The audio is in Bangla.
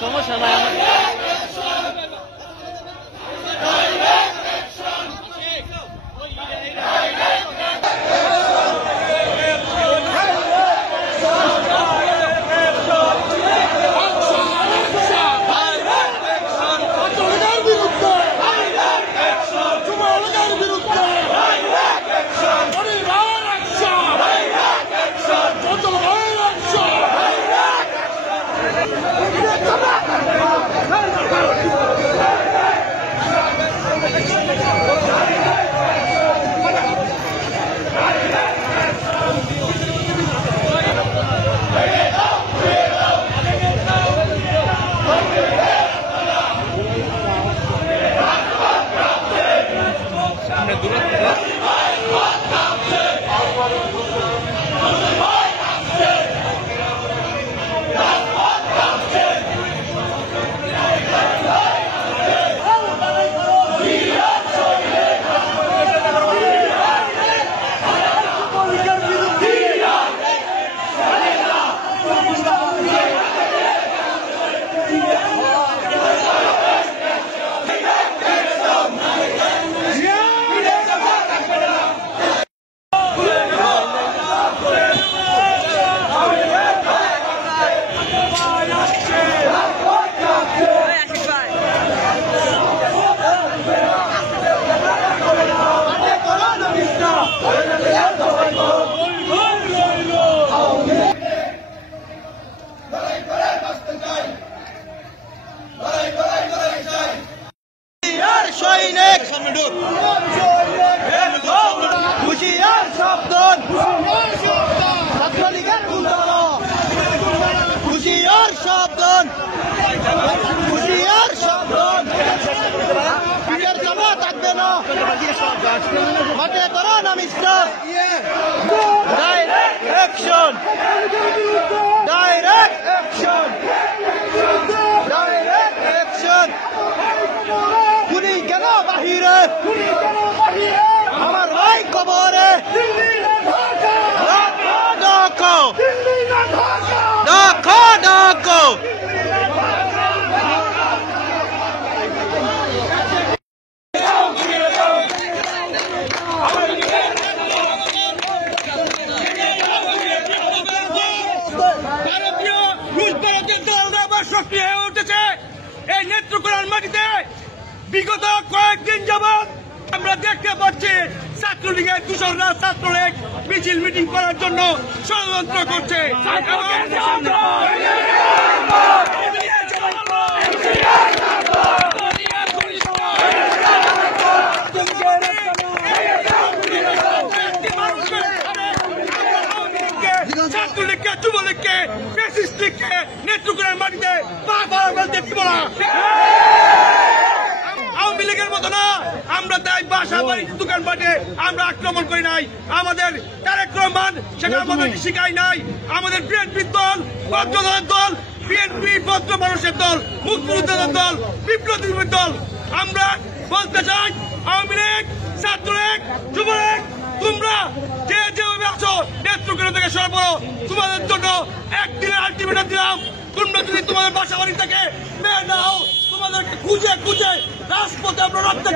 সমস্যা নাই আমার ভাই কবরে এই নেত্রকোনার মাটিতে বিগত কয়েকদিন যাবৎ আমরা দেখতে পাচ্ছি ছাত্রলীগের দূষণরা ছাত্রলীগ মিছিল মিটিং করার জন্য ষড়যন্ত্র করছে। ছাত্রলীগকে যুবলীগকে ফ্যাসিস্ট লীগকে নেত্রকোনার মাটিতে পা ফেলতে দিব না। আওয়ামী লীগের মতো না আমরা তাই বাসা বাড়ি দোকানপাটে আমরা আক্রমণ করি নাই। আমাদের তারেক রহমান সেটা আমাদেরকে শিখাই নাই। আমাদের বিএনপির দল ভদ্রতার দল, বিএনপি ভদ্র মানুষের দল, মুক্তিযোদ্ধাদের দল, বিপ্লবীর দল। আমরা বলতে চাই আওয়ামী লীগ, ছাত্রলীগ, যুবলীগ তোমরা যে যেভাবে আছো নেত্রকোনা থেকে সরবরাহ তোমাদের জন্য একদিনের আলটিমেটাম দিলাম। তোমরা যদি তোমাদের বাসা বাড়ি থেকে বের না হও তোমাদেরকে খুঁজে খুঁজে রাজপথে আমরা রক্ত